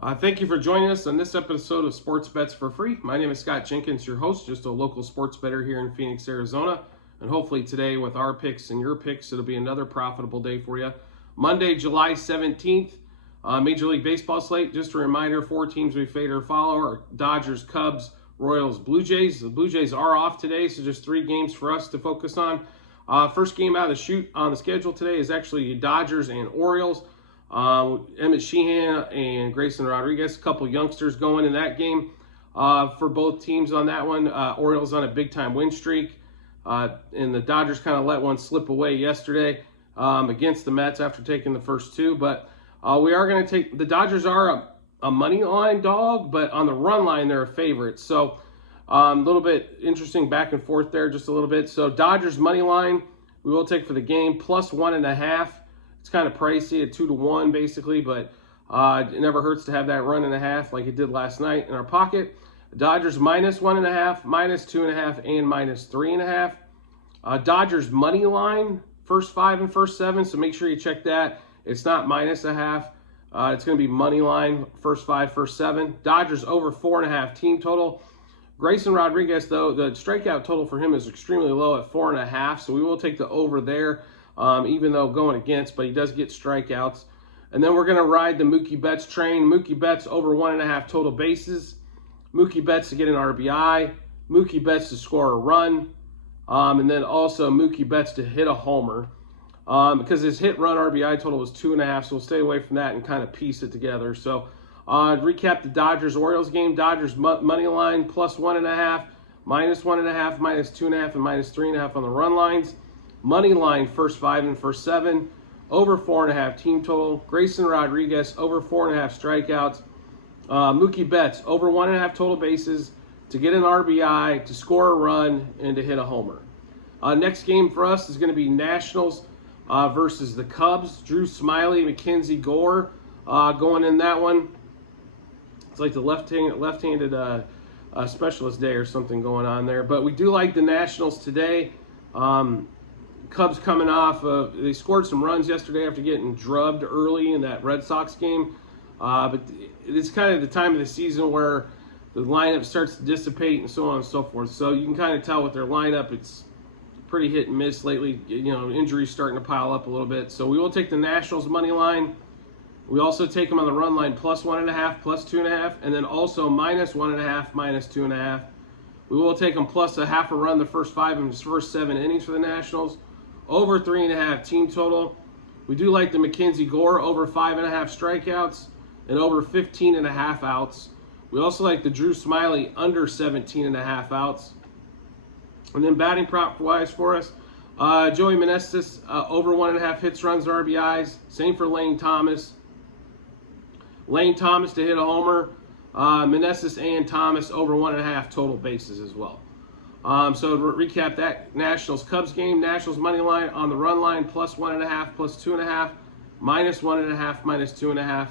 Thank you for joining us on this episode of Sports Bets for Free. My name is Scott Jenkins, your host, just a local sports bettor here in Phoenix, Arizona. And hopefully today with our picks and your picks, it'll be another profitable day for you. Monday, July 17th, Major League Baseball slate. Just a reminder, 4 teams we fade or follow are Dodgers, Cubs, Royals, Blue Jays. The Blue Jays are off today, so just 3 games for us to focus on. First game out of the chute on the schedule today is actually Dodgers and Orioles. Emmett Sheehan and Grayson Rodriguez, a couple youngsters going in that game for both teams on that one. Orioles on a big-time win streak, and the Dodgers kind of let one slip away yesterday against the Mets after taking the first 2. But we are going to take – the Dodgers are a money line dog, but on the run line, they're a favorite. So a little bit interesting back and forth there just a little bit. So Dodgers money line, we will take for the game, plus 1.5. It's kind of pricey at 2-1 basically, but it never hurts to have that run and a half like it did last night in our pocket. Dodgers minus 1.5, minus 2.5, and minus 3.5. Dodgers money line, first 5 and first 7, so make sure you check that. It's not minus a half. It's going to be money line, first 5, first 7. Dodgers over 4.5 team total. Grayson Rodriguez, though, the strikeout total for him is extremely low at 4.5, so we will take the over there. Even though going against, but he does get strikeouts. And then we're going to ride the Mookie Betts train. Mookie Betts over 1.5 total bases. Mookie Betts to get an RBI. Mookie Betts to score a run. And then also Mookie Betts to hit a homer. Because his hit run RBI total was 2.5, so we'll stay away from that and kind of piece it together. So recap the Dodgers-Orioles game. Dodgers money line plus 1.5, minus 1.5, minus 2.5, and minus 3.5 on the run lines. Money line, first 5 and first 7, over 4.5 team total. Grayson Rodriguez, over 4.5 strikeouts. Mookie Betts, over 1.5 total bases to get an RBI, to score a run, and to hit a homer. Next game for us is going to be Nationals versus the Cubs. Drew Smyly, Mackenzie Gore going in that one. It's like the left-handed specialist day or something going on there. But we do like the Nationals today. Cubs coming off they scored some runs yesterday after getting drubbed early in that Red Sox game. But it's kind of the time of the season where the lineup starts to dissipate and so on and so forth. So you can kind of tell with their lineup, it's pretty hit and miss lately. You know, injuries starting to pile up a little bit. So we will take the Nationals money line. We also take them on the run line plus 1.5, plus 2.5, and then also minus 1.5, minus 2.5. We will take them plus a half a run the first 5 and first 7 innings for the Nationals. Over 3.5 team total. We do like the Mackenzie Gore over 5.5 strikeouts and over 15.5 outs. We also like the Drew Smyly under 17.5 outs. And then batting prop wise for us, Joey Meneses over 1.5 hits, runs, RBIs. Same for Lane Thomas. Lane Thomas to hit a homer. Meneses and Thomas over 1.5 total bases as well. So to recap that Nationals Cubs game, Nationals money line on the run line plus 1.5, plus 2.5, minus 1.5, minus 2.5,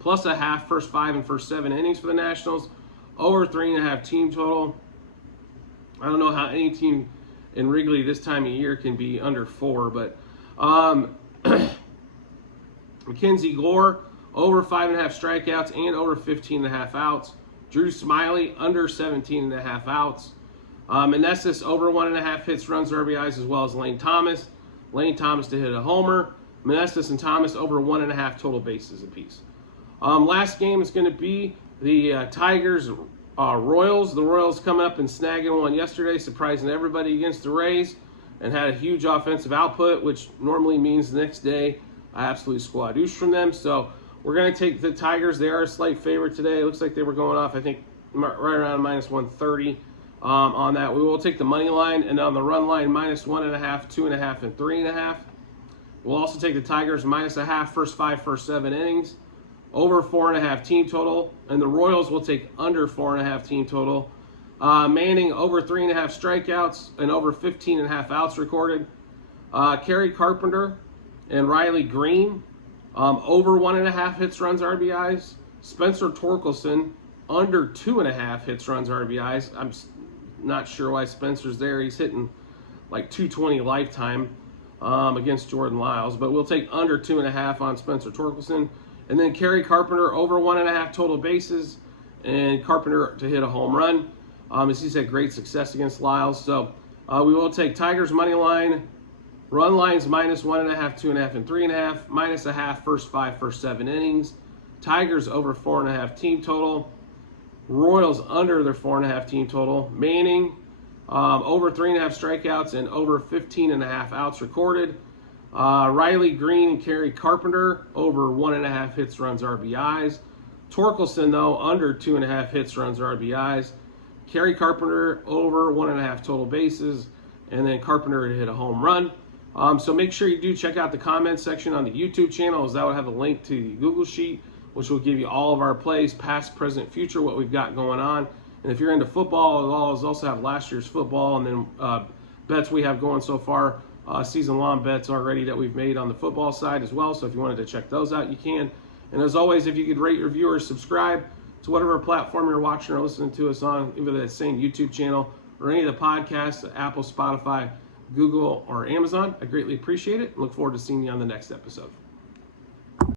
plus a half first 5 and first 7 innings for the Nationals, over 3.5 team total. I don't know how any team in Wrigley this time of year can be under 4, but Mackenzie Gore over 5.5 strikeouts and over 15.5 outs. Drew Smyly under 17.5 outs. Meneses over 1.5 hits, runs, RBIs, as well as Lane Thomas. Lane Thomas to hit a homer. Meneses and Thomas over 1.5 total bases apiece. Last game is going to be the Tigers Royals. The Royals coming up and snagging one yesterday, surprising everybody against the Rays, and had a huge offensive output, which normally means the next day absolute squadouche from them. So we're going to take the Tigers. They are a slight favorite today. It looks like they were going off, I think, right around minus 130 on that. We will take the money line, and on the run line, minus 1.5, 2.5, and 3.5. We'll also take the Tigers minus a half, first 5, first 7 innings, over 4.5 team total, and the Royals will take under 4.5 team total. Manning over 3.5 strikeouts and over 15.5 outs recorded. Kerry Carpenter and Riley Green. Over 1.5 hits, runs, RBIs. Spencer Torkelson, under 2.5 hits, runs, RBIs. I'm not sure why Spencer's there. He's hitting like 220 lifetime against Jordan Lyles. But we'll take under 2.5 on Spencer Torkelson. And then Kerry Carpenter over 1.5 total bases, and Carpenter to hit a home run. As he's had great success against Lyles. So we will take Tigers money line, run lines minus 1.5, 2.5, and 3.5, minus a half first 5, first 7 innings. Tigers over 4.5 team total. Royals under their 4.5 team total. Manning over 3.5 strikeouts and over 15.5 outs recorded. Riley Green and Kerry Carpenter over 1.5 hits, runs, RBIs. Torkelson, though, under 2.5 hits, runs, RBIs. Kerry Carpenter over 1.5 total bases, and then Carpenter to hit a home run. So make sure you do check out the comment section on the YouTube channel, as that will have a link to the Google Sheet, which will give you all of our plays, past, present, future, what we've got going on. And if you're into football, we'll also have last year's football, and then bets we have going so far, season-long bets already that we've made on the football side as well. So if you wanted to check those out, you can. And as always, if you could rate, review, or subscribe to whatever platform you're watching or listening to us on, either that same YouTube channel or any of the podcasts, Apple, Spotify, Google, or Amazon, I greatly appreciate it. Look forward to seeing you on the next episode.